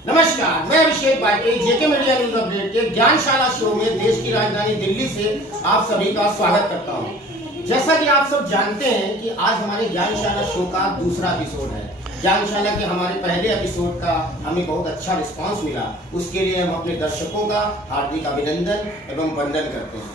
नमस्कार, मैं अभिषेक बाटे जेके मीडिया न्यूज अपडेट के ज्ञानशाला शो में देश की राजधानी दिल्ली से आप सभी का स्वागत करता हूं। जैसा कि आप सब जानते हैं कि आज हमारे ज्ञानशाला शो का दूसरा एपिसोड है। ज्ञानशाला के हमारे पहले एपिसोड का हमें बहुत अच्छा रिस्पांस मिला, उसके लिए हम अपने दर्शकों का हार्दिक अभिनंदन एवं वंदन करते हैं।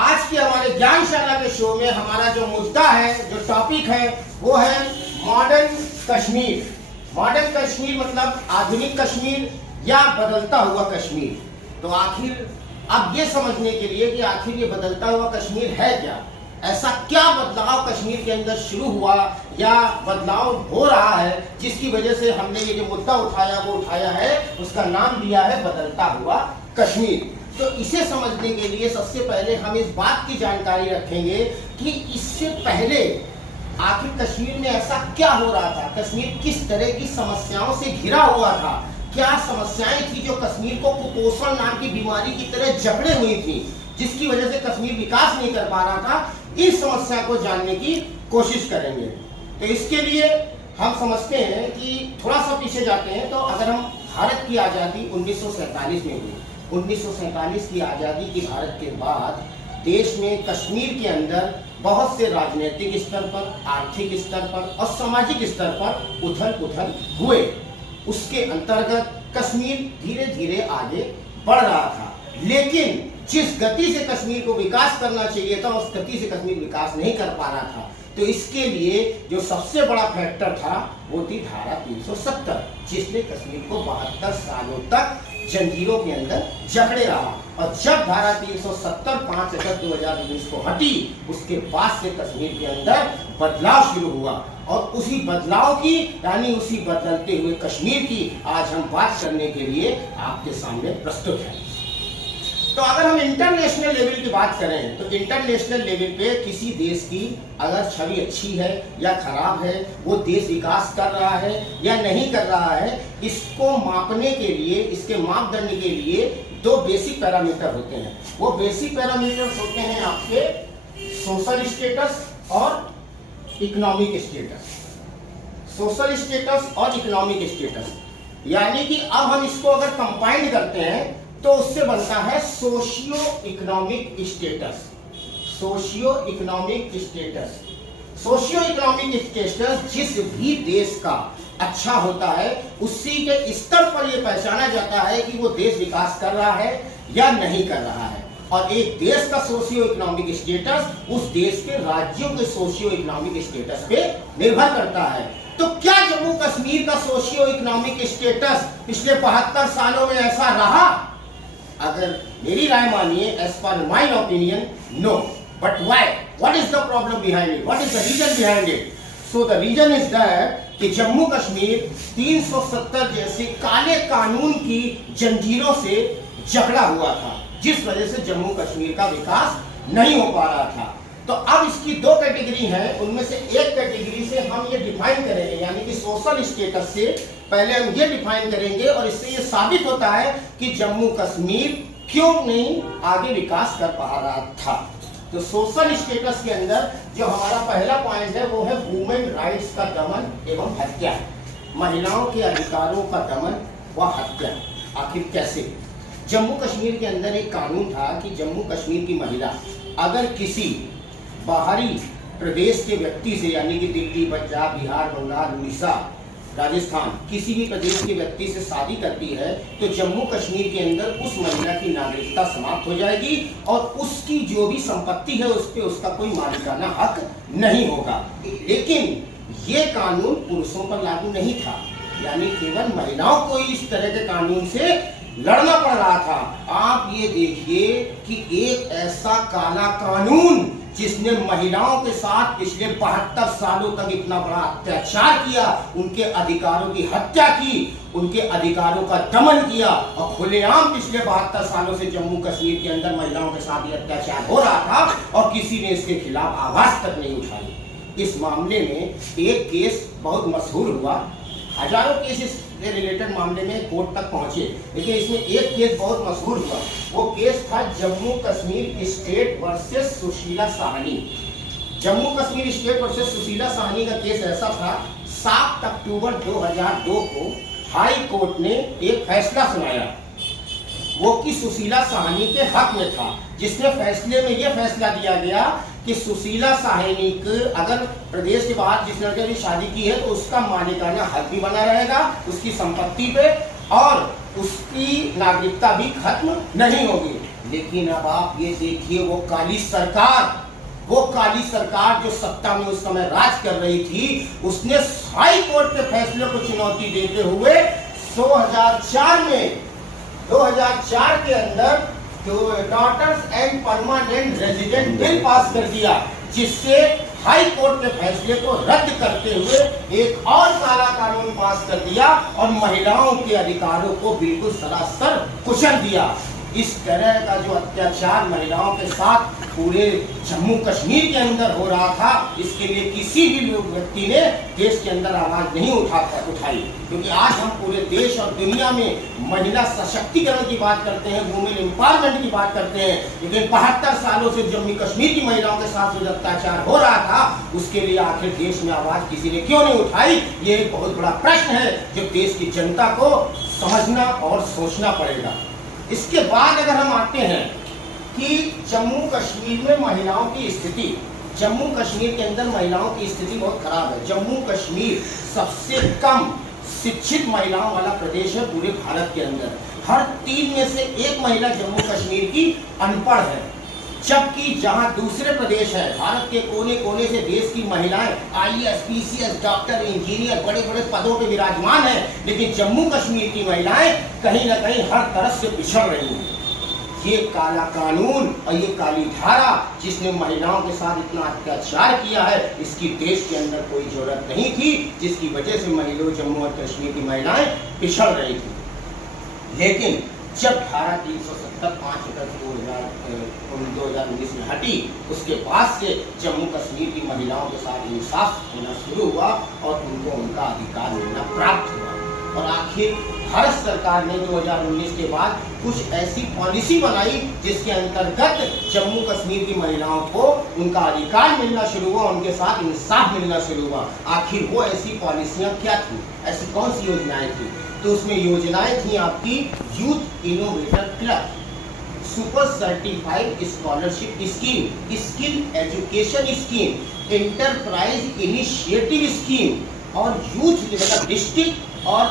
आज के हमारे ज्ञानशाला के शो में हमारा जो मुद्दा है, जो टॉपिक है, वो है मॉडर्न कश्मीर। मॉडर्न कश्मीर मतलब आधुनिक कश्मीर या बदलता हुआ कश्मीर। तो आखिर अब ये समझने के लिए कि आखिर ये बदलता हुआ कश्मीर है क्या, ऐसा क्या बदलाव कश्मीर के अंदर शुरू हुआ या बदलाव हो रहा है जिसकी वजह से हमने ये जो मुद्दा उठाया है, उसका नाम दिया है बदलता हुआ कश्मीर। तो इसे समझने के लिए सबसे पहले हम इस बात की जानकारी रखेंगे कि इससे पहले आखिर कश्मीर में ऐसा क्या हो रहा था, कश्मीर किस तरह की समस्याओं से घिरा हुआ था, क्या समस्याएं थी जो कश्मीर को कुपोषण नाम की बीमारी की तरह जकड़े हुई थी, जिसकी वजह से कश्मीर विकास नहीं कर पा रहा था। इस समस्या को जानने की कोशिश करेंगे। तो इसके लिए हम समझते हैं कि थोड़ा सा पीछे जाते हैं। तो अगर हम भारत की आज़ादी 1947 में हुई, 1947 की आज़ादी की भारत के बाद देश में कश्मीर के अंदर बहुत से राजनीतिक स्तर पर, आर्थिक स्तर पर और सामाजिक स्तर पर उथल पुथल हुए। उसके अंतर्गत कश्मीर धीरे धीरे आगे बढ़ रहा था, लेकिन जिस गति से कश्मीर को विकास करना चाहिए था उस गति से कश्मीर विकास नहीं कर पा रहा था। तो इसके लिए जो सबसे बड़ा फैक्टर था वो थी धारा 370, जिसने कश्मीर को 72 सालों तक जंजीरों के अंदर जकड़े रहा। और जब धारा 370 5 अगस्त 2019 को हटी, उसके बाद से कश्मीर के अंदर बदलाव शुरू हुआ। और उसी बदलाव की यानी उसी बदलते हुए कश्मीर की आज हम बात करने के लिए आपके सामने प्रस्तुत हैं। तो अगर हम इंटरनेशनल लेवल की बात करें तो इंटरनेशनल लेवल पे किसी देश की अगर छवि अच्छी है या खराब है, वो देश विकास कर रहा है या नहीं कर रहा है, इसको मापने के लिए, इसके मापदंड के लिए दो बेसिक पैरामीटर होते हैं। वो बेसिक पैरामीटर्स होते हैं आपके सोशल स्टेटस और इकोनॉमिक स्टेटस। सोशल स्टेटस और इकोनॉमिक स्टेटस, यानी कि अब हम इसको अगर कंबाइन करते हैं तो उससे बनता है socio economic status. Socio economic status, socio economic status जिस भी देश का अच्छा होता है उसी के स्तर पर यह पहचाना जाता है कि वो देश विकास कर रहा है या नहीं कर रहा है। और एक देश का सोशियो इकोनॉमिक स्टेटस उस देश के राज्यों के सोशियो इकोनॉमिक स्टेटस पे निर्भर करता है। तो क्या जम्मू कश्मीर का सोशियो इकोनॉमिक स्टेटस पिछले 72 सालों में ऐसा रहा? अगर मेरी राय मानिए, as per my opinion, no. But why? What is the problem behind it? What is the reason behind it? So the reason is that कि जम्मू कश्मीर 370 जैसे काले कानून की जंजीरों से जकड़ा हुआ था, जिस वजह से जम्मू कश्मीर का विकास नहीं हो पा रहा था। तो अब इसकी दो कैटेगरी है, उनमें से एक कैटेगरी से हम ये डिफाइन करेंगे, यानी कि सोशल स्टेटस से पहले हम ये डिफाइन करेंगे और इससे ये साबित होता है कि जम्मू कश्मीर क्यों नहीं आगे विकास कर पा रहा था। तो सोशल स्टेटस के अंदर जो हमारा पहला पॉइंट है वो है वुमेन राइट्स का दमन एवं हत्या, महिलाओं के अधिकारों का दमन व हत्या। आखिर कैसे? जम्मू कश्मीर के अंदर एक कानून था कि जम्मू कश्मीर की महिला अगर किसी बाहरी प्रदेश के व्यक्ति से, यानी कि दिल्ली, पंजाब, बिहार, बंगाल, उड़ीसा, राजस्थान, किसी भी प्रदेश के व्यक्ति से शादी करती है तो जम्मू कश्मीर के अंदर उस महिला की नागरिकता समाप्त हो जाएगी और उसकी जो भी संपत्ति है उस पर उसका कोई मालिकाना हक नहीं होगा। लेकिन ये कानून पुरुषों पर लागू नहीं था, यानी केवल महिलाओं को इस तरह के कानून से लड़ना पड़ रहा था। आप ये देखिए कि एक ऐसा काला कानून जिसने महिलाओं के साथ पिछले 72 सालों तक इतना बड़ा अत्याचार किया, उनके अधिकारों की हत्या की, उनके अधिकारों का दमन किया और खुलेआम पिछले 72 सालों से जम्मू कश्मीर के अंदर महिलाओं के साथ ये अत्याचार हो रहा था और किसी ने इसके खिलाफ आवाज तक नहीं उठाई। इस मामले में एक केस बहुत मशहूर हुआ, हजारों केस इससे रिलेटेड मामले में कोर्ट तक पहुंचे, लेकिन इसमें एक केस बहुत मशहूर हुआ। वो केस था Jammu Kashmir state versus Sushila Sahni. Jammu Kashmir state versus Sushila Sahni का केस ऐसा था, 7 अक्टूबर 2002 को हाई कोर्ट ने एक फैसला सुनाया, वो कि सुशीला साहनी के हक में था, जिसने फैसले में यह फैसला दिया गया कि सुशीला साहनी को अगर प्रदेश के बाहर जिस लड़के ने शादी की है तो उसका मालिकाना हक भी बना रहेगा उसकी संपत्ति पे, और उसकी नागरिकता भी खत्म नहीं होगी। लेकिन अब आप ये देखिए, वो काली सरकार जो सत्ता में उस समय राज कर रही थी, उसने हाई कोर्ट के फैसले को चुनौती देते हुए 2004 के अंदर जो daughters and permanent resident bill pass कर दिया, जिससे हाई कोर्ट के फैसले को रद्द करते हुए एक और काला कानून पास कर दिया और महिलाओं के अधिकारों को बिल्कुल सरासर कुचल दिया। इस तरह का जो अत्याचार महिलाओं के साथ पूरे जम्मू कश्मीर के अंदर हो रहा था, इसके लिए किसी भी व्यक्ति ने देश के अंदर आवाज नहीं उठाई, क्योंकि आज हम पूरे देश और दुनिया में महिला सशक्तिकरण की बात करते हैं, वुमेन एम्पावरमेंट की बात करते हैं, लेकिन 72 सालों से जम्मू कश्मीर की महिलाओं के साथ जो अत्याचार हो रहा था, उसके लिए आखिर देश में आवाज किसी ने क्यों नहीं उठाई? ये एक बहुत बड़ा प्रश्न है जो देश की जनता को समझना और सोचना पड़ेगा। इसके बाद अगर हम आते हैं कि जम्मू कश्मीर में महिलाओं की स्थिति, जम्मू कश्मीर के अंदर महिलाओं की स्थिति बहुत खराब है। जम्मू कश्मीर सबसे कम शिक्षित महिलाओं वाला प्रदेश है पूरे भारत के अंदर। हर 3 में से 1 महिला जम्मू कश्मीर की अनपढ़ है, जबकि जहां दूसरे प्रदेश है भारत के कोने कोने से देश की महिलाएं IAS, PCS, डॉक्टर, इंजीनियर बड़े बड़े पदों पे विराजमान है, लेकिन जम्मू कश्मीर की महिलाएं कहीं ना कहीं हर तरफ से पिछड़ रही हैं। ये काला कानून और ये काली धारा जिसने महिलाओं के साथ इतना अत्याचार किया है, इसकी देश के अंदर कोई जरूरत नहीं थी, जिसकी वजह से महिलाओं जम्मू और कश्मीर की महिलाएं पिछड़ रही थी। लेकिन जब धारा 370 5 अगस्त 2019 में हटी, उसके बाद से जम्मू कश्मीर की महिलाओं के साथ इंसाफ होना शुरू हुआ और उनको उनका अधिकार मिलना प्राप्त हुआ। और आखिर भारत सरकार ने 2019 के बाद कुछ ऐसी पॉलिसी बनाई जिसके अंतर्गत जम्मू कश्मीर की महिलाओं को उनका अधिकार मिलना शुरू हुआ, उनके साथ इंसाफ मिलना शुरू हुआ। आखिर वो ऐसी पॉलिसियां क्या थी, ऐसी कौन सी योजनाएं थी? तो उसमें योजनाएं थी आपकी youth innovator club, super certified scholarship scheme, skill education scheme, enterprise initiative scheme और यूथ मतलब डिस्ट्रिक्ट और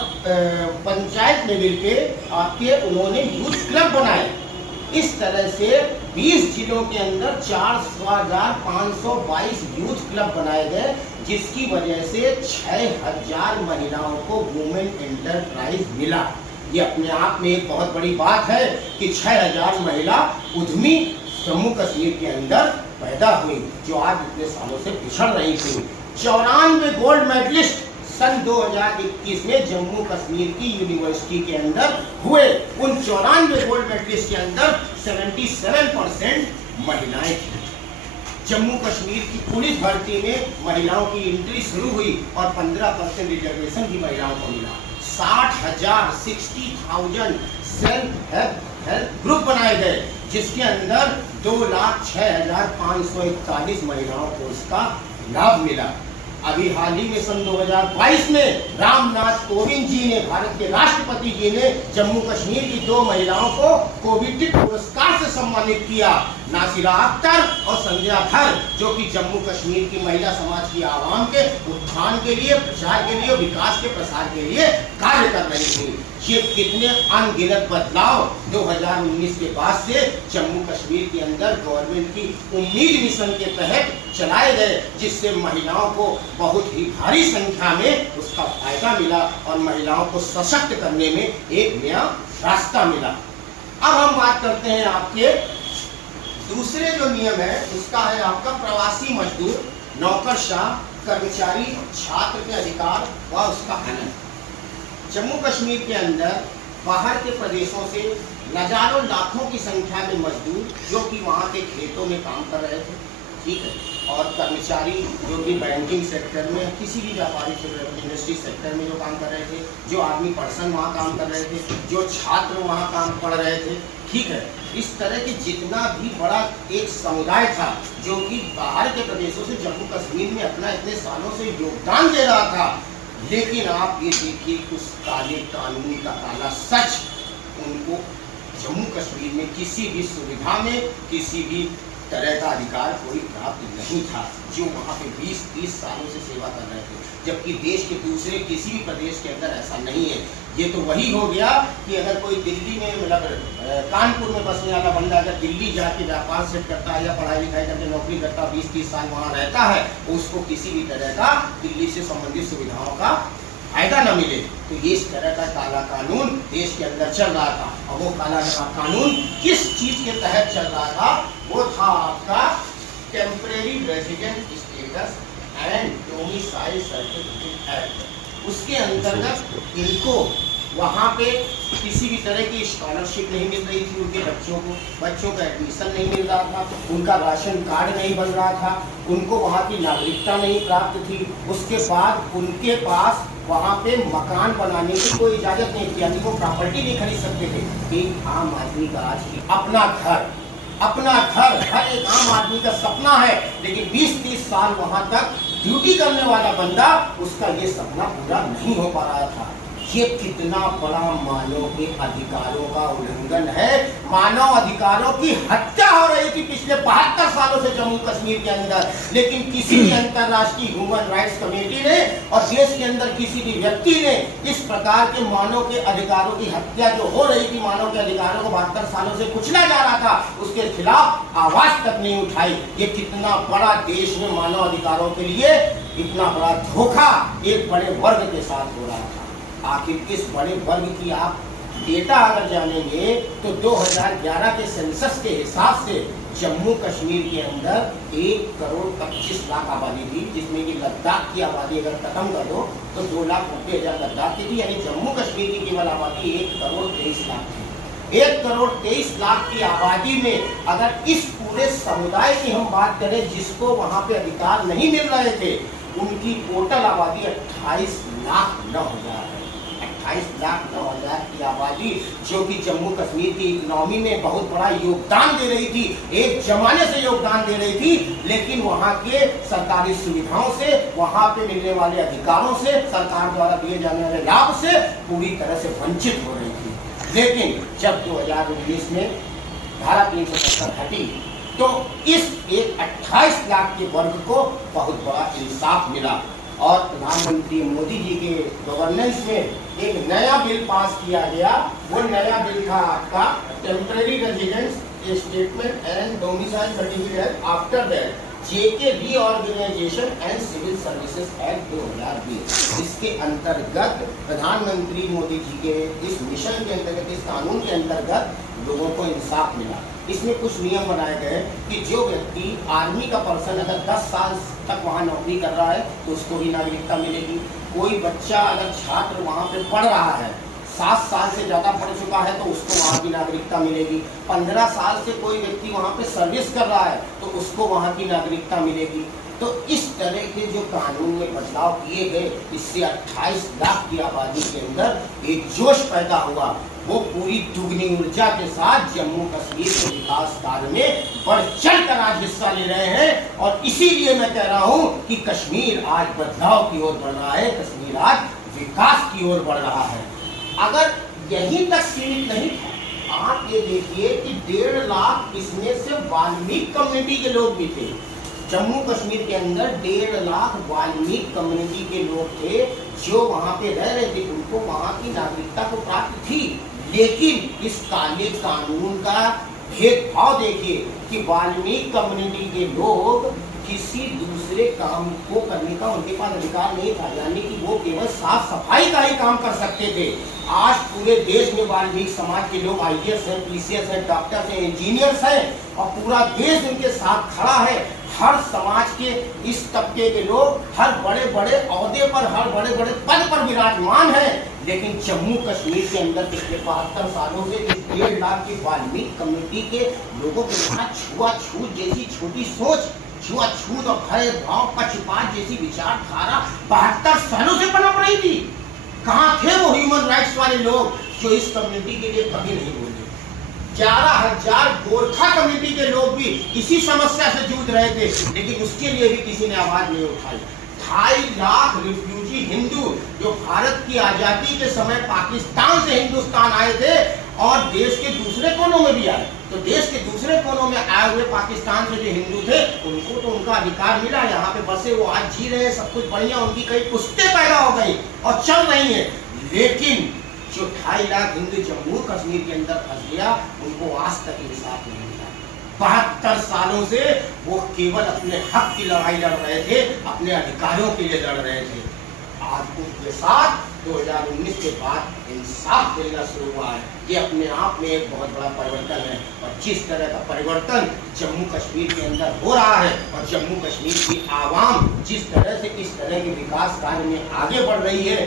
पंचायत लेवल पे आपके उन्होंने यूथ क्लब बनाए। इस तरह से 20 जिलों के अंदर 4,522 यूथ क्लब बनाए गए, जिसकी वजह से 6,000 महिलाओं को वुमेन एंटरप्राइज मिला। ये अपने आप में एक बहुत बड़ी बात है कि 6,000 महिला उद्यमी जम्मू कश्मीर के अंदर पैदा हुई, जो आज इतने सालों से पिछड़ रही थी। 94 गोल्ड मेडलिस्ट सन 2021 में जम्मू कश्मीर की यूनिवर्सिटी के अंदर हुए। उन 94 गोल्ड मेडलिस्ट के अंदर 77% महिलाएं थी। जम्मू कश्मीर की पुलिस भर्ती में महिलाओं की एंट्री शुरू हुई और 15% रिजर्वेशन भी महिलाओं को मिला। 60,000 सेल्फ हेल्प ग्रुप बनाए गए, जिसके अंदर 2,06,541 महिलाओं को उसका लाभ मिला। अभी हाल ही में सन 2022 में रामनाथ कोविंद जी ने, भारत के राष्ट्रपति जी ने जम्मू कश्मीर की 2 महिलाओं को कोविड पुरस्कार से सम्मानित किया, नासिरा अख्तर और संध्या धर, जो कि जम्मू कश्मीर की महिला समाज की आवाम के उत्थान के लिए, प्रचार के लिए, विकास के प्रसार के लिए कार्य कर रही थी। ये कितने अनगिनत बदलाव 2019 के बाद से जम्मू कश्मीर के अंदर गवर्नमेंट की उम्मीद मिशन के तहत चलाए गए, जिससे महिलाओं को बहुत ही भारी संख्या में उसका फायदा मिला और महिलाओं को सशक्त करने में एक नया रास्ता मिला। अब हम बात करते हैं आपके दूसरे जो नियम है, उसका है आपका प्रवासी मजदूर, नौकरशाह, कर्मचारी, छात्र के अधिकार व उसका हनन। जम्मू कश्मीर के अंदर बाहर के प्रदेशों से हजारों लाखों की संख्या में मजदूर जो कि वहाँ के खेतों में काम कर रहे थे, ठीक है, और कर्मचारी जो भी बैंकिंग सेक्टर में, किसी भी व्यापारिक इंडस्ट्री सेक्टर में जो काम कर रहे थे, जो आर्मी पर्सन वहाँ काम कर रहे थे, जो छात्र वहाँ काम पढ़ रहे थे, ठीक है। इस तरह के जितना भी बड़ा एक समुदाय था जो कि बाहर के प्रदेशों से जम्मू कश्मीर में अपना इतने सालों से योगदान दे रहा था, लेकिन आप ये देखिए उस काले कानून का काला सच, उनको जम्मू कश्मीर में किसी भी सुविधा में किसी भी तरह का अधिकार कोई प्राप्त नहीं था, जो वहाँ पे 20-30 सालों से सेवा कर रहे थे, जबकि देश के दूसरे किसी भी प्रदेश के अंदर ऐसा नहीं है। ये तो वही हो गया कि अगर कोई दिल्ली में मतलब कानपुर में बसने वाला बंदा अगर दिल्ली जाके व्यापार सेट करता है या पढ़ाई लिखाई करके नौकरी करता 20-30 साल वहाँ रहता है, उसको किसी भी तरह का दिल्ली से संबंधित सुविधाओं का फायदा न मिले। तो ये इस तरह का काला कानून देश के अंदर चल रहा था। और वो काला कानून किस चीज के तहत चल रहा था? वो था आपका temporary resident status and domicile certificate act. उसके अंतर्गत इनको वहाँ पे किसी भी तरह की स्कॉलरशिप नहीं मिल रही थी, उनके बच्चों का एडमिशन नहीं मिल रहा था, उनका राशन कार्ड नहीं बन रहा था, उनको वहाँ की नागरिकता नहीं प्राप्त थी। उसके बाद उनके पास वहाँ पे मकान बनाने की कोई इजाजत नहीं थी, यानी वो प्रॉपर्टी नहीं खरीद सकते थे। एक आम आदमी का आज अपना घर हर एक आम आदमी का सपना है, लेकिन 20-30 साल वहाँ तक ड्यूटी करने वाला बंदा, उसका ये सपना पूरा नहीं हो पा रहा था। ये कितना बड़ा मानव के अधिकारों का उल्लंघन है। मानव अधिकारों की हत्या हो रही थी पिछले 72 सालों से जम्मू कश्मीर के अंदर, लेकिन किसी भी अंतर्राष्ट्रीय ह्यूमन राइट्स कमेटी ने और देश के अंदर किसी भी व्यक्ति ने इस प्रकार के मानव के अधिकारों की हत्या जो हो रही थी, मानव के अधिकारों को 72 सालों से कुचला जा रहा था, उसके खिलाफ आवाज तक नहीं उठाई। ये कितना बड़ा देश में मानव अधिकारों के लिए इतना बड़ा धोखा एक बड़े वर्ग के साथ हो रहा था। आखिर इस बड़े वर्ग की आप डेटा अगर जानेंगे तो 2011 के सेंसस के हिसाब से जम्मू कश्मीर के अंदर 1 करोड़ 25 लाख आबादी थी, जिसमें कि लद्दाख की आबादी अगर खत्म कर दो तो 2,90,000 लद्दाख की थी, यानी जम्मू कश्मीर की केवल आबादी 1 करोड़ 23 लाख थी। 1 करोड़ 23 लाख की आबादी में अगर इस पूरे समुदाय की हम बात करें जिसको वहां पे अधिकार नहीं मिल रहे थे, उनकी टोटल आबादी 28,09,000 है। 28,09,000 की आबादी, जो कि जम्मू कश्मीर की इकोनॉमी में बहुत बड़ा योगदान दे रही थी, एक जमाने से योगदान दे रही थी, लेकिन वहाँ के सरकारी सुविधाओं से, वहाँ पे मिलने वाले अधिकारों से, सरकार द्वारा दिए जाने वाले लाभ से पूरी तरह से वंचित हो रही थी। लेकिन जब 2019 में धारा 370 हटी तो इस एक 28 लाख के वर्ग को बहुत बड़ा इंसाफ मिला और प्रधानमंत्री मोदी जी के गवर्नेंस में एक नया बिल पास किया गया। वो नया बिल था आपका temporary residence statement and domicile certificate after that JK reorganisation and civil services act 2020। इसके अंतर्गत प्रधानमंत्री मोदी जी के इस मिशन के अंतर्गत, इस कानून के अंतर्गत लोगों को इंसाफ मिला। इसमें कुछ नियम बनाए गए कि जो व्यक्ति आर्मी का पर्सन अगर 10 साल तक वहाँ नौकरी कर रहा है तो उसको भी नागरिकता मिलेगी। कोई बच्चा अगर छात्र वहाँ पे पढ़ रहा है, 7 साल से ज़्यादा पढ़ चुका है तो उसको वहाँ की नागरिकता मिलेगी। 15 साल से कोई व्यक्ति वहाँ पे सर्विस कर रहा है तो उसको वहाँ की नागरिकता मिलेगी। तो इस तरह के जो कानून में बदलाव किए गए, इससे 28 लाख की आबादी के अंदर एक जोश पैदा हुआ। वो पूरी दुगनी ऊर्जा के साथ जम्मू कश्मीर के विकास कार्य में बढ़ चढ़ कर आज हिस्सा ले रहे हैं। और इसीलिए मैं कह रहा हूँ कि कश्मीर आज बदलाव की ओर बढ़ रहा है, कश्मीर आज विकास की ओर बढ़ रहा है। अगर यहीं तक सीमित नहीं था, आप ये देखिए कि 1.5 लाख इसमें से वाल्मीकि कम्युनिटी के लोग भी थे। जम्मू कश्मीर के अंदर 1.5 लाख वाल्मीकि कम्युनिटी के लोग थे जो वहाँ पे रह रहे थे, उनको वहाँ की नागरिकता को प्राप्त थी। लेकिन इस काले कानून का भेदभाव देखिए कि वाल्मीकि कम्युनिटी के लोग किसी दूसरे काम को करने का उनके पास अधिकार नहीं था, यानी कि वो केवल साफ सफाई का ही काम कर सकते थे। आज पूरे देश में वाल्मीकि समाज के लोग IAS हैं, PCS हैं, डॉक्टर्स हैं, इंजीनियर्स हैं और पूरा देश उनके साथ खड़ा है। हर समाज के इस तबके के लोग हर बड़े बड़े ओहदे पर, हर बड़े बड़े पद पर विराजमान हैं। लेकिन जम्मू कश्मीर के अंदर पिछले 72 सालों से इस 1.5 लाख की वाल्मीकि कम्युनिटी के लोगों के साथ छुआछूत जैसी छोटी सोच, छुआछूत और भेदभाव, पक्षपात जैसी विचारधारा 72 सालों से पनप रही थी। कहाँ थे वो ह्यूमन राइट्स वाले लोग जो इस कम्युनिटी के लिए कभी नहीं बोले? 11,000 गोरखा कम्युनिटी के लोग भी इसी समस्या से जूझ रहे थे, लेकिन उसके लिए भी किसी ने आवाज नहीं उठाई। 2.5 लाख रिफ्यूजी रिफ्यूजी हिंदू जो भारत की आजादी के समय पाकिस्तान से हिंदुस्तान आए थे और देश के दूसरे कोनों में भी आए, तो देश के दूसरे कोनों में आए हुए पाकिस्तान से जो हिंदू थे उनको तो उनका अधिकार मिला, यहाँ पे बसे वो आज जी रहे हैं, सब कुछ बढ़िया, उनकी कई पुश्तें पैदा हो गई और चल रही हैं। लेकिन जो 2.5 लाख हिंदू जम्मू कश्मीर के अंदर फंस गया उनको आज तक इंसाफ नहीं मिला। 72 सालों से वो केवल अपने हक की लड़ाई लड़ रहे थे, अपने अधिकारों के लिए लड़ रहे थे। आज उसके साथ 2019 के बाद इंसाफ मिलना शुरू हुआ है। ये अपने आप में एक बहुत बड़ा परिवर्तन है और जिस तरह का परिवर्तन जम्मू कश्मीर के अंदर हो रहा है और जम्मू कश्मीर की आवाम जिस तरह से इस तरह के विकास कार्य में आगे बढ़ रही है,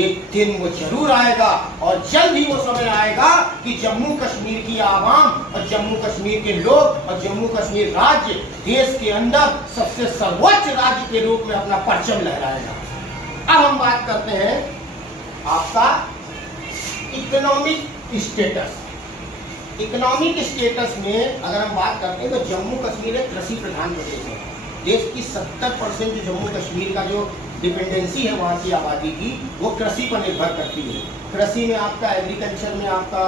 एक दिन वो जरूर आएगा और जल्द ही वो समय आएगा कि जम्मू कश्मीर की आवाम और जम्मू कश्मीर के लोग और जम्मू कश्मीर राज्य देश के अंदर सबसे सर्वोच्च राज्य के रूप में अपना परचम लहराएगा। अब हम बात करते हैं आपका इकोनॉमिक स्टेटस। इकोनॉमिक स्टेटस में अगर हम बात करते हैं तो जम्मू कश्मीर एक कृषि प्रधान प्रदेश है। देश की 70% जो जम्मू कश्मीर का जो डिपेंडेंसी है वहाँ की आबादी की, वो कृषि पर निर्भर करती है। कृषि में आपका एग्रीकल्चर में आपका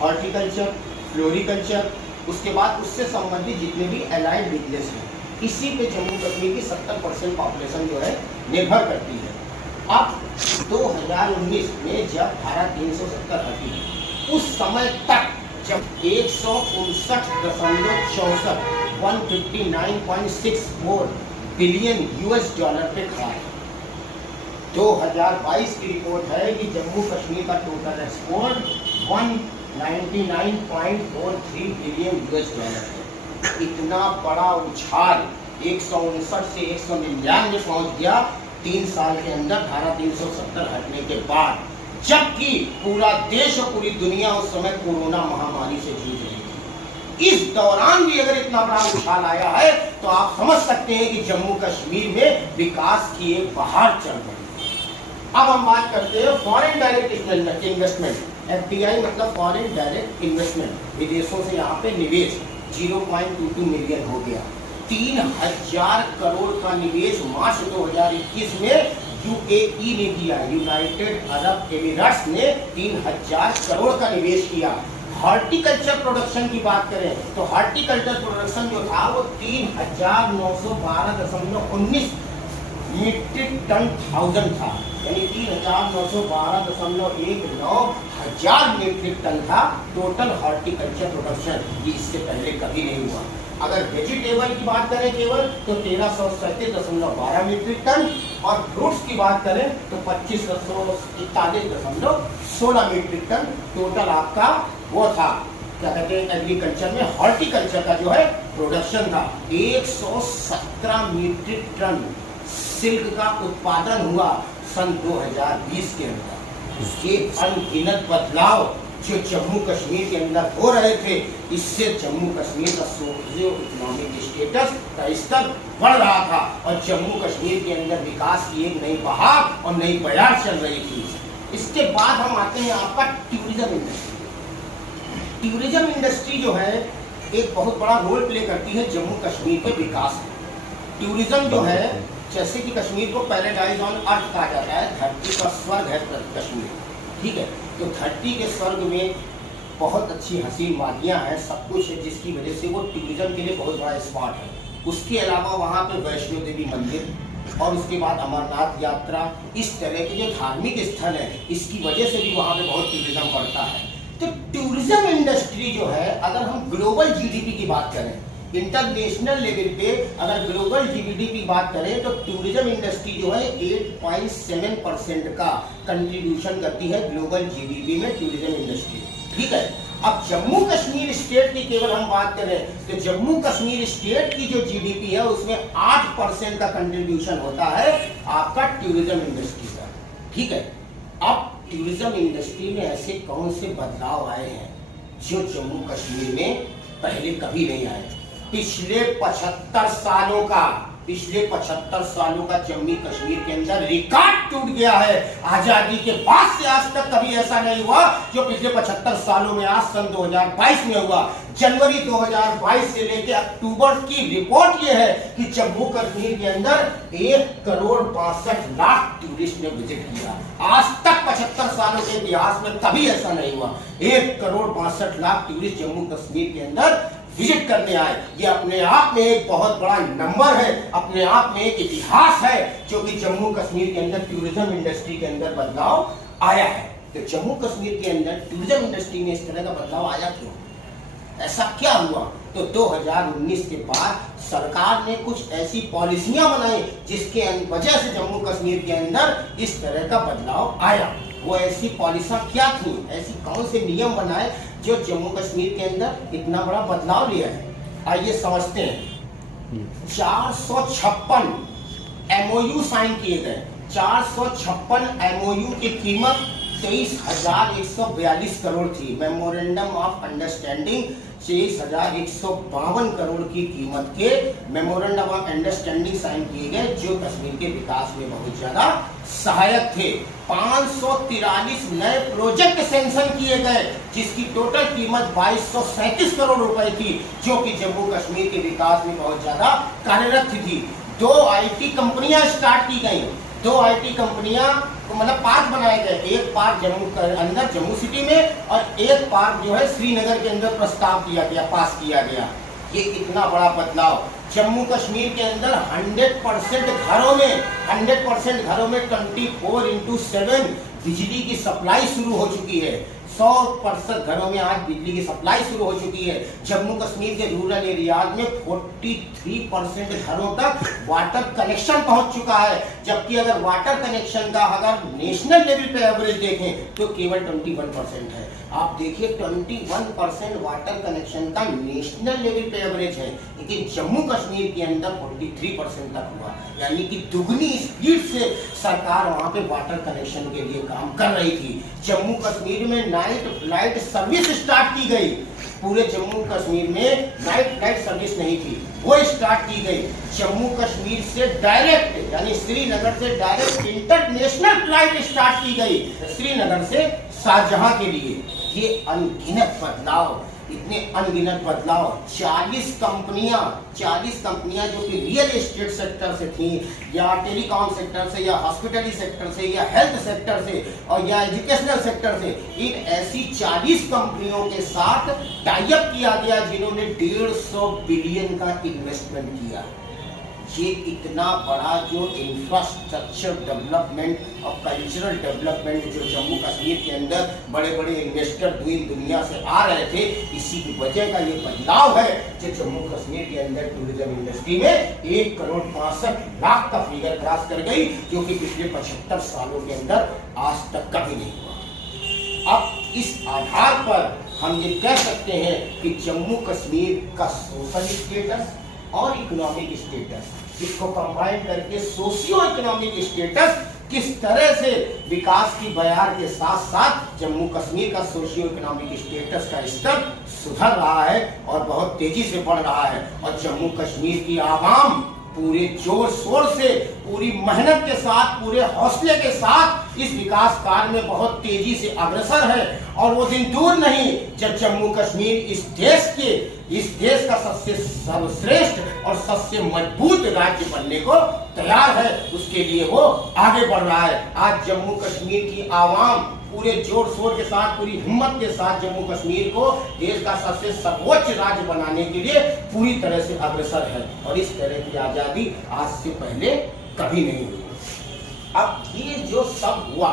हॉर्टिकल्चर, फ्लोरिकल्चर, उसके बाद उससे संबंधित जितने भी एलाइड बिजनेस हैं, इसी पे जम्मू कश्मीर की 70% पॉपुलेशन जो है निर्भर करती है। अब 2019 में जब धारा 370 हटी, उस समय तक जब 159.64 बिलियन यूएस डॉलर पे खड़ा है। 2022 की रिपोर्ट है कि जम्मू कश्मीर का total export 199.43 billion US dollar है। इतना बड़ा उछाल 159 से 199 पहुंच गया 3 साल के अंदर धारा 370 हटने के बाद, जबकि पूरा देश और पूरी दुनिया उस समय कोरोना महामारी से जूझ रही थी। इस दौरान भी अगर इतना बड़ा उछाल आया है तो आप समझ सकते हैं कि जम्मू कश्मीर में विकास की एक बहार चल रही है। अब हम बात करते हैं फॉरेन डायरेक्ट इन्वेस्टमेंट। एफडीआई मतलब फॉरेन डायरेक्ट इन्वेस्टमेंट, विदेशों से यहाँ पे निवेश 0.22 मिलियन हो गया। 3000 करोड़ का निवेश मार्च 2021 में यूएई ने किया, यूनाइटेड अरब एमिरेट्स ने 3000 करोड़ का निवेश किया। हॉर्टिकल्चर प्रोडक्शन की बात करें तो हॉर्टिकल्चर प्रोडक्शन जो था वो 3912.19 मीट्रिक टन थाउजेंड था, यानी 3912.19 हजार मीट्रिक टन था टोटल हॉर्टिकल्चर प्रोडक्शन। ये इससे पहले कभी नहीं हुआ। अगर वेजिटेबल की बात करें केवल तो 1337.12 मीट्रिक टन और फ्रूट्स की बात करें तो 2541.16 मीट्रिक टन टोटल आपका वो था, क्या कहते हैं, एग्रीकल्चर में हॉर्टिकल्चर का जो है प्रोडक्शन था। 117 मीट्रिक टन सिल्क का उत्पादन हुआ सन 2020 के अंदर। ये अनगिनत बदलाव जो जम्मू कश्मीर के अंदर हो रहे थे, इससे जम्मू कश्मीर का सोशियो इकोनॉमिक स्टेटस का स्तर बढ़ रहा था और जम्मू कश्मीर के अंदर विकास की एक नई बहार और नई बयार चल रही थी। इसके बाद हम आते हैं आपका टूरिज्म इंडस्ट्री। टूरिज्म इंडस्ट्री जो है एक बहुत बड़ा रोल प्ले करती है जम्मू कश्मीर के विकास में। टूरिज्म जो है, जैसे कि कश्मीर को पैराडाइज ऑन अर्थ कहा जाता है, धरती का स्वर्ग है कश्मीर, ठीक है। तो धरती के स्वर्ग में बहुत अच्छी हसीन वादियाँ हैं, सब कुछ है, जिसकी वजह से वो टूरिज्म के लिए बहुत बड़ा स्पॉट है। उसके अलावा वहाँ पे वैष्णो देवी मंदिर और उसके बाद अमरनाथ यात्रा, इस तरह के जो धार्मिक स्थल है, इसकी वजह से भी वहाँ पे बहुत टूरिज्म बढ़ता है। तो टूरिज्म इंडस्ट्री जो है, अगर हम ग्लोबल जीडीपी की बात करें, इंटरनेशनल लेवल पे अगर ग्लोबल जीडीपी की बात करें तो टूरिज्म इंडस्ट्री जो है 8.7% का कंट्रीब्यूशन करती है ग्लोबल जीडीपी में टूरिज्म इंडस्ट्री, ठीक है। अब जम्मू कश्मीर स्टेट की केवल हम बात करें तो जम्मू कश्मीर स्टेट की जो जीडीपी है उसमें 8% का कंट्रीब्यूशन होता है आपका टूरिज्म इंडस्ट्री का, ठीक है। अब टूरिज्म इंडस्ट्री में ऐसे कौन से बदलाव आए हैं जो जम्मू कश्मीर में पहले कभी नहीं आए थे। पिछले 75 सालों का पिछले 75 सालों का जम्मू कश्मीर के अंदर रिकॉर्ड टूट गया है। आजादी के बाद से आज तक कभी ऐसा नहीं हुआ जो पिछले 75 सालों में आज सन 2022 में हुआ। जनवरी 2022 से लेकर अक्टूबर की रिपोर्ट ये है कि जम्मू कश्मीर के अंदर 1,62,00,000 टूरिस्ट ने विजिट किया। आज तक 75 सालों के इतिहास में कभी ऐसा नहीं हुआ। 1,62,00,000 टूरिस्ट जम्मू कश्मीर के अंदर विजिट करने आए। ये अपने आप में एक बहुत बड़ा नंबर है, अपने आप में एक इतिहास है जो कि जम्मू कश्मीर के अंदर टूरिज्म इंडस्ट्री के अंदर बदलाव आया है। तो जम्मू कश्मीर के अंदर टूरिज्म इंडस्ट्री में इस तरह का बदलाव आया क्यों? ऐसा क्या हुआ? तो 2019 के बाद सरकार ने कुछ ऐसी पॉलिसियां बनाई जिसके वजह से जम्मू कश्मीर के अंदर इस तरह का बदलाव आया। वो ऐसी पॉलिसियां क्या थी, ऐसी कौन से नियम बनाए जो जम्मू कश्मीर के अंदर इतना बड़ा बदलाव लिया है? आइए समझते हैं। 456 MOU साइन किए गए। 456 MOU की कीमत 23,142 करोड़ थी। मेमोरेंडम ऑफ अंडरस्टैंडिंग 23,152 करोड़ की कीमत के मेमोरेंडम ऑफ अंडरस्टैंडिंग साइन किए गए जो कश्मीर के विकास में बहुत ज्यादा सहायक थे। 543 नए प्रोजेक्ट सैंक्शन किए गए जिसकी टोटल कीमत 2237 करोड़ रुपए थी जो कि जम्मू कश्मीर के विकास में बहुत ज्यादा कार्यरत थी। 2 IT कंपनियां स्टार्ट की गई। 2 IT कंपनियां मतलब पार्क बनाए गए। एक पार्क जम्मू के अंदर जम्मू सिटी में और एक पार्क जो है श्रीनगर के अंदर प्रस्ताव किया गया, पास किया गया। ये इतना बड़ा बदलाव जम्मू कश्मीर के अंदर 100% घरों में 24/7 बिजली की सप्लाई शुरू हो चुकी है। 100% घरों में आज बिजली की सप्लाई शुरू हो चुकी है। जम्मू कश्मीर के रूरल एरियाज में 43% घरों तक वाटर कनेक्शन पहुंच चुका है, जबकि अगर वाटर कनेक्शन का अगर नेशनल लेवल पे एवरेज देखें तो केवल 21% है। आप देखिए 21% वाटर कनेक्शन का नेशनल लेवल पे एवरेज है, लेकिन जम्मू कश्मीर के अंदर 43% तक हुआ। यानी कि दुगनी स्पीड से सरकार वहां पे वाटर कनेक्शन के लिए काम कर रही थी। जम्मू कश्मीर में नाइट फ्लाइट सर्विस स्टार्ट की गई। पूरे जम्मू कश्मीर में नाइट फ्लाइट सर्विस नहीं थी, वो स्टार्ट की गई। जम्मू कश्मीर से डायरेक्ट यानी श्रीनगर से डायरेक्ट इंटरनेशनल फ्लाइट स्टार्ट की गई श्रीनगर से शाहजहां के लिए। ये अनगिनत बदलाव, इतने अनगिनत बदलाव। 40 कंपनियां जो कि रियल एस्टेट सेक्टर से थी या टेलीकॉम सेक्टर से या हॉस्पिटली सेक्टर से या हेल्थ सेक्टर से और या एजुकेशनल सेक्टर से, इन ऐसी 40 कंपनियों के साथ टाई अप किया गया जिन्होंने 150 बिलियन का इन्वेस्टमेंट किया। ये इतना बड़ा जो इंफ्रास्ट्रक्चर डेवलपमेंट और कल्चरल डेवलपमेंट जो जम्मू कश्मीर के अंदर बड़े बड़े इन्वेस्टर दुनिया से आ रहे थे, इसी की वजह का ये बदलाव है जो जम्मू कश्मीर के अंदर टूरिज्म इंडस्ट्री में 1,65,00,000 का फिगर क्रॉस कर गई, जो कि पिछले 75 सालों के अंदर आज तक कभी नहीं हुआ। अब इस आधार पर हम ये कह सकते हैं कि जम्मू कश्मीर का सोशल स्टेटस और इकोनॉमिक स्टेटस, इसको कंबाइन करके सोशियो इकोनॉमिक स्टेटस किस तरह से विकास की बयार के साथ साथ जम्मू कश्मीर का सोशियो इकोनॉमिक स्टेटस का स्तर सुधर रहा है और बहुत तेजी से बढ़ रहा है। और जम्मू कश्मीर की आवाम पूरे जोर शोर से, पूरी मेहनत के साथ, पूरे हौसले के साथ इस विकास कार्य में बहुत तेजी से अग्रसर है। और वो दिन दूर नहीं जब जम्मू कश्मीर इस देश का सबसे सर्वश्रेष्ठ और सबसे मजबूत राज्य बनने को तैयार है। उसके लिए वो आगे बढ़ रहा है। आज जम्मू कश्मीर की आवाम पूरे जोर शोर के साथ, पूरी हिम्मत के साथ जम्मू कश्मीर को देश का सबसे सर्वोच्च राज्य बनाने के लिए पूरी तरह से अग्रसर है। और इस तरह की आजादी आज से पहले कभी नहीं हुई। अब ये जो सब हुआ,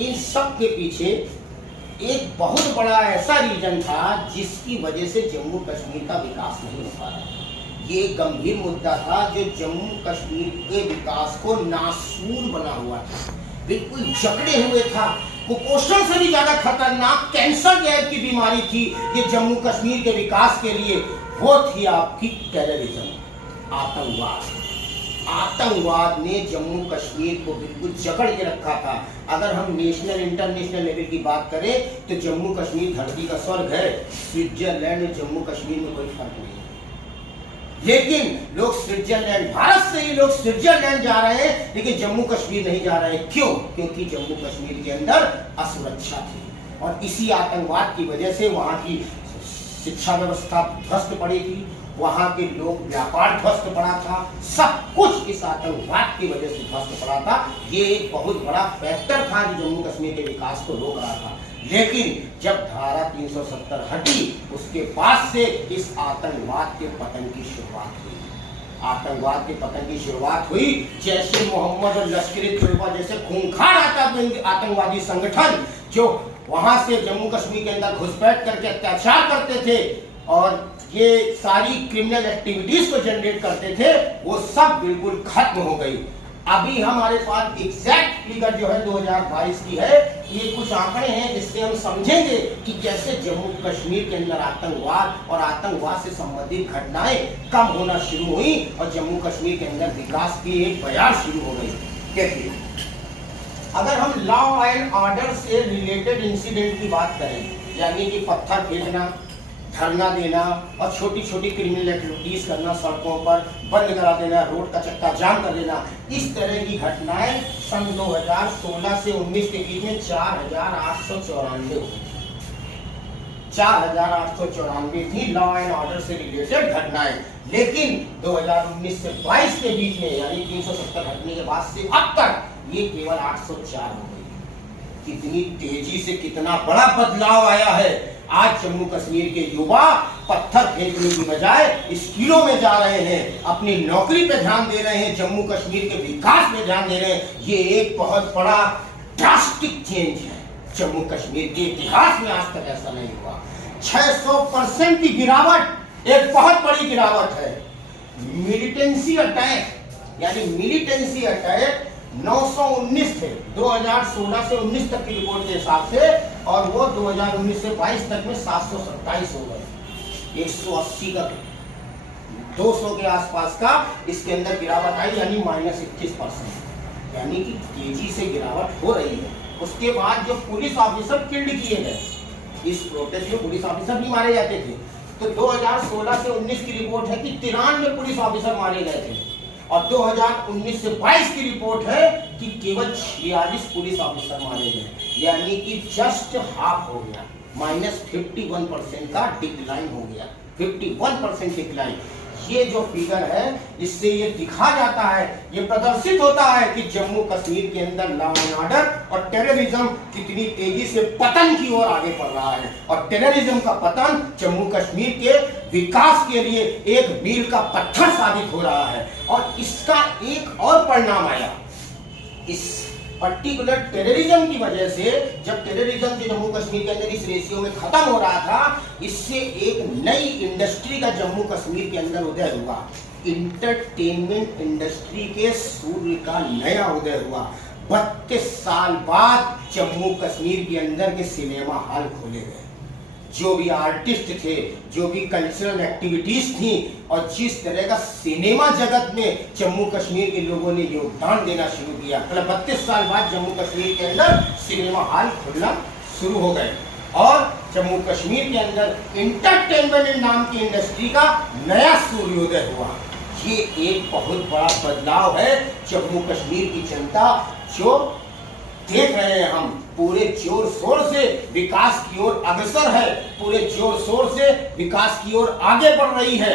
इन सब के पीछे एक बहुत बड़ा ऐसा रीजन था जिसकी वजह से जम्मू कश्मीर का विकास नहीं हो पा रहा। ये एक गंभीर मुद्दा था जो जम्मू कश्मीर के विकास को नासूर बना हुआ था, बिल्कुल जकड़े हुए था। कुपोषण से भी ज्यादा खतरनाक कैंसर टाइप की बीमारी थी ये जम्मू कश्मीर के विकास के लिए, वो थी आपकी टेररिज्म, आतंकवाद। आतंकवाद ने जम्मू कश्मीर को बिल्कुल जकड़ के रखा था। अगर हम नेशनल इंटरनेशनल लेवल की बात करें तो जम्मू कश्मीर धरती का स्वर्ग है। स्विट्जरलैंड और जम्मू कश्मीर में कोई फर्क नहीं है। लेकिन लोग स्विट्जरलैंड, भारत से ही लोग स्विट्जरलैंड जा रहे हैं, लेकिन जम्मू कश्मीर नहीं जा रहे हैं। क्यों? क्योंकि जम्मू कश्मीर के अंदर असुरक्षा थी और इसी आतंकवाद की वजह से वहां की शिक्षा व्यवस्था ध्वस्त पड़ी थी, वहां के लोग व्यापार ध्वस्त पड़ा था, सब कुछ इस आतंकवाद की वजह से ध्वस्त पड़ा था। ये एक बहुत बड़ा फैक्टर था जो जम्मू कश्मीर के विकास को रोक रहा था। लेकिन जब धारा 370 हटी, उसके बाद से इस आतंकवाद के पतन की शुरुआत हुई। आतंकवाद के पतन की शुरुआत हुई। जैसे मोहम्मद और लश्कर-ए-तोयबा जैसे खूंखार आतंकवादी संगठन जो वहां से जम्मू कश्मीर के अंदर घुसपैठ करके अत्याचार करते थे और ये सारी क्रिमिनल एक्टिविटीज को जनरेट करते थे, वो सब बिल्कुल खत्म हो गई। अभी हमारे पास एग्जैक्ट फिगर जो है 2022 की है, ये कुछ आंकड़े हैं जिससे हम समझेंगे कि कैसे जम्मू कश्मीर के अंदर आतंकवाद और आतंकवाद से संबंधित घटनाएं कम होना शुरू हुई और जम्मू कश्मीर के अंदर विकास की एक बयार शुरू हो गई। देखिए, अगर हम लॉ एंड ऑर्डर से रिलेटेड इंसिडेंट की बात करें, यानी कि पत्थर फेंकना, धरना देना और छोटी छोटी क्रिमिनल एक्टिविटीज करना, सड़कों पर बंद करा देना, रोड का चक्का जाम कर देना, इस तरह की घटनाएं सन 2016 से 19 के बीच में 4894 हुई। 4894 थी लॉ एंड ऑर्डर से रिलेटेड घटनाएं। लेकिन 2019 से 22 के बीच में, यानी 370 हटने के बाद से अब तक ये केवल 804 हो गई। कितनी तेजी से कितना बड़ा बदलाव आया है। आज जम्मू कश्मीर के युवा पत्थर फेंकने की बजाय स्कूलों में जा रहे हैं, अपनी नौकरी पे ध्यान दे रहे हैं, जम्मू कश्मीर के विकास में ध्यान दे रहे हैं। ये एक बहुत बड़ा ड्रास्टिक चेंज है। जम्मू कश्मीर के इतिहास में आज तक ऐसा नहीं हुआ। 600% की गिरावट एक बहुत बड़ी गिरावट है। मिलिटेंसी अटैक, यानी मिलिटेंसी अटैक 919 थे 2016 से 19 तक की रिपोर्ट के हिसाब से, और वो 2019 से 22 तक में 727 हो गए। 180 का 200 के आसपास का इसके अंदर गिरावट आई, यानी -21%, यानी कि तेजी से गिरावट हो रही है। उसके बाद जो पुलिस ऑफिसर किल्ड किए गए, इस प्रोटेस्ट में पुलिस ऑफिसर भी मारे जाते थे, तो 2016 से 19 की रिपोर्ट है कि 93 पुलिस ऑफिसर मारे गए थे, और 2019 से 22 की रिपोर्ट है कि केवल 46 पुलिस ऑफिसर मारे गए, यानी कि जस्ट हाफ हो गया, -51% का डिक्लाइन हो गया, 51% डिक्लाइन। ये जो फिगर है, इससे ये दिखा जाता है, ये प्रदर्शित होता है कि जम्मू कश्मीर के अंदर लॉ एंड ऑर्डर और टेररिज्म कितनी तेजी से पतन की ओर आगे बढ़ रहा है। और टेररिज्म का पतन जम्मू कश्मीर के विकास के लिए एक मील का पत्थर साबित हो रहा है। और इसका एक और परिणाम आया, इस पर्टिकुलर टेररिज्म की वजह से, जब टेररिज्म जो जम्मू कश्मीर के अंदर इस रेशियो में खत्म हो रहा था, इससे एक नई इंडस्ट्री का जम्मू कश्मीर के अंदर उदय हुआ। इंटरटेनमेंट इंडस्ट्री के सूर्य का नया उदय हुआ। 32 साल बाद जम्मू कश्मीर के अंदर के सिनेमा हॉल खोले गए। जो भी आर्टिस्ट थे, जो भी कल्चरल एक्टिविटीज थी, और जिस तरह का सिनेमा जगत में जम्मू कश्मीर के लोगों ने योगदान देना शुरू किया, मतलब 32 साल बाद जम्मू कश्मीर के अंदर सिनेमा हॉल खुलना शुरू हो गए और जम्मू कश्मीर के अंदर इंटरटेनमेंट नाम की इंडस्ट्री का नया सूर्योदय हुआ। ये एक बहुत बड़ा बदलाव है। जम्मू कश्मीर की जनता जो देख रहे हैं, हम पूरे जोर शोर से विकास की ओर अग्रसर है, पूरे जोर शोर से विकास की ओर आगे बढ़ रही है।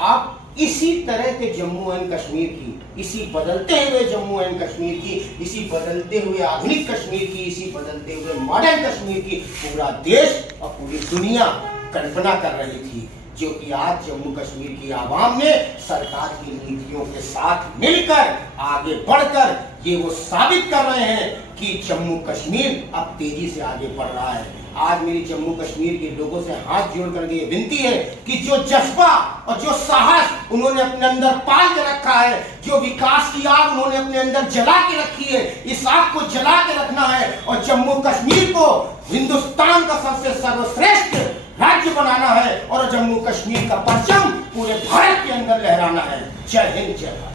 आप इसी तरह के जम्मू एंड कश्मीर की, इसी बदलते हुए जम्मू एंड कश्मीर की, इसी बदलते हुए आधुनिक कश्मीर की, इसी बदलते हुए मॉडर्न कश्मीर की पूरा देश और पूरी दुनिया कल्पना कर रही थी, जो कि आज जम्मू कश्मीर की आवाम ने सरकार की नीतियों के साथ मिलकर आगे बढ़कर ये वो साबित कर रहे हैं कि जम्मू कश्मीर अब तेजी से आगे बढ़ रहा है। आज मेरी जम्मू कश्मीर के लोगों से हाथ जोड़ करके ये विनती है कि जो जज्बा और जो साहस उन्होंने अपने अंदर पाल के रखा है, जो विकास की आग उन्होंने अपने अंदर जला के रखी है, इस आग को जला के रखना है और जम्मू कश्मीर को हिंदुस्तान का सबसे सर्वश्रेष्ठ राज्य बनाना है और जम्मू कश्मीर का परचम पूरे भारत के अंदर लहराना है। जय हिंद, जय भारत।